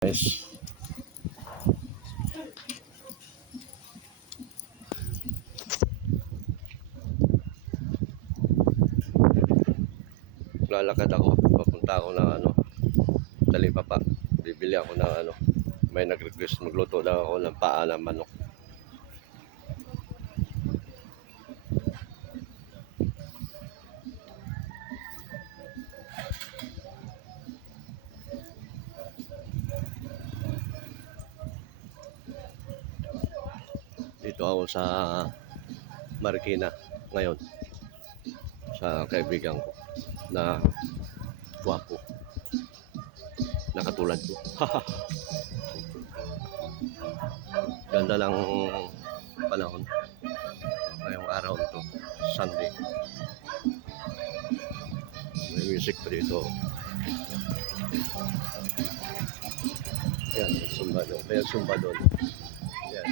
Guys, lalakad ako. Papunta ako ng Talipapa. Bibili ako ng may nag-request magluto daw ako ng paa ng manok. Dito ako sa Marikina ngayon sa kaibigan ko na guwapo na katulad ko. Ganda lang panahon ngayong araw ito, Sunday. May music pa dito. Ayan, sumba doon. May sumba doon. Ayan.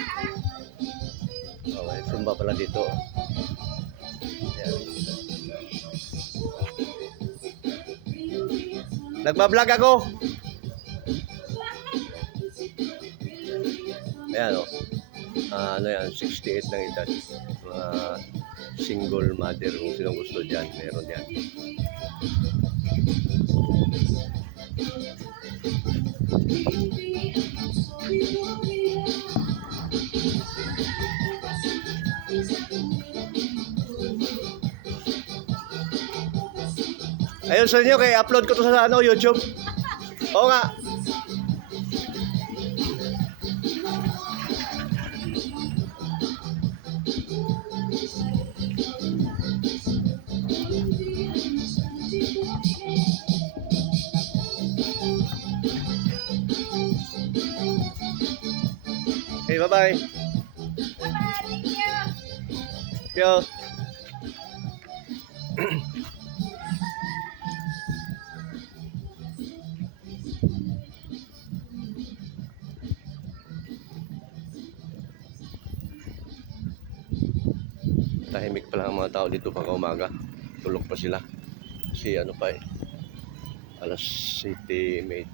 Oh, may sumba pala dito. Ayan. Nagbablog ako. Ayan o. Yan, 68 ng edad. Mga single mother, kung sinong gusto dyan, meron yan. Ayun sa inyo, kaya upload ko to sa YouTube. Oo nga. Okay, bye-bye. Thank you. Thank you. Tahimik pala ang mga tao dito pagka umaga. Tulog pa sila. Kasi alas 7:30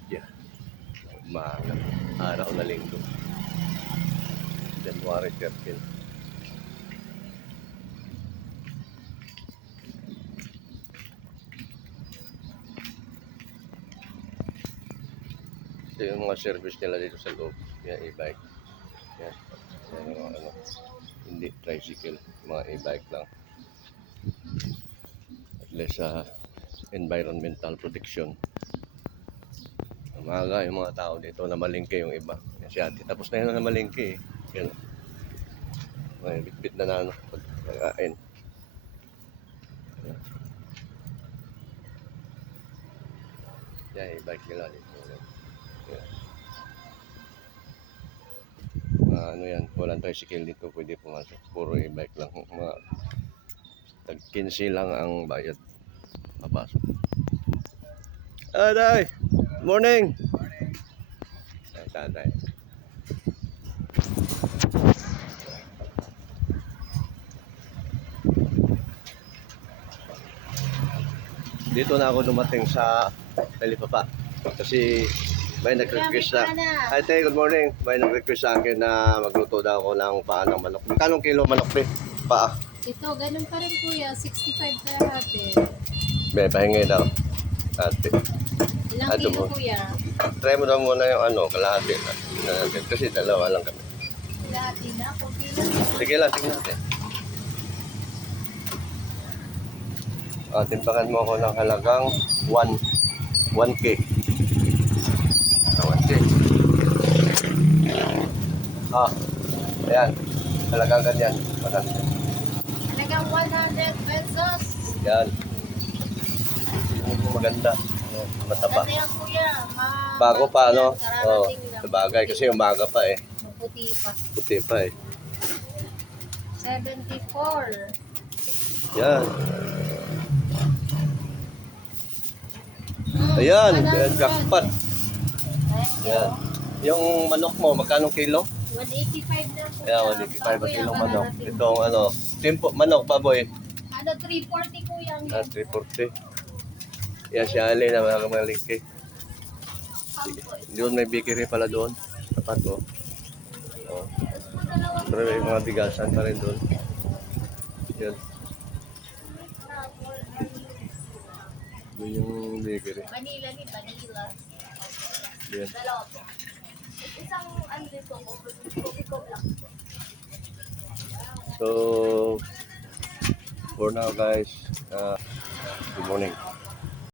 umaga. Araw na linggo. January 13. Ito yung mga service nila dito sa loob. Yan, e-bike. Yan. Yan yung hindi tricycle, mga e-bike lang. At least environmental protection. Umaga yung mga tao dito na malingke yung iba. Yan si ate. Tapos na yun na malingke eh. Yan. May bitbit na pagkain. Yan, e-bike nila dito. Yan. Yan, walang tricycle dito, pwede pumasok. Puro e-bike lang. Mga tag 15 lang ang bayad. Papasok. Aday! Morning! Ay, tatay. Dito na ako dumating sa Talipapa. Kasi may nag-request na. Hi, good morning. May nag-request sa akin na magluto daw ako ng paa ng manok. Magkano kilo manok, pre? Paa? Ito, ganun pa rin kuya. 65 kalahati. May pahingi daw. Ate. Ilang kilo kuya? Try mo daw muna yung kalahati natin. Kasi dalawa lang kami. Kalahati na? Kunti lang. Sige lang, tingnan natin. Timbangan mo ako ng halagang 1K. 1K. Ayan. Halagang ganyan. Halagang 100 pesos. Yan. Maganda. Mataba. Ganda yan kuya. Bago pa, no? Kararating lang. Sabagay. Kasi umaga pa eh. Maputi pa. Puti pa eh. 74. Yan. Ayan. Jackpot. Yan. Yung manok mo, magkano kilo? 185 na kuya. Ayan, 185 ang kilong manok. Itong tempo, manok, baboy. 340 kuya. 340. Yan si Ali na mga malingki. Sige. Doon may bakery pala doon. Tapat ko. Oh. Pero may mga bigasan pa rin doon. Yan. Doon yung bakery. Vanilla ni vanilla. Yan. Dalawa po. Isang ano dito, coffee ko black po. So, for now guys, good morning.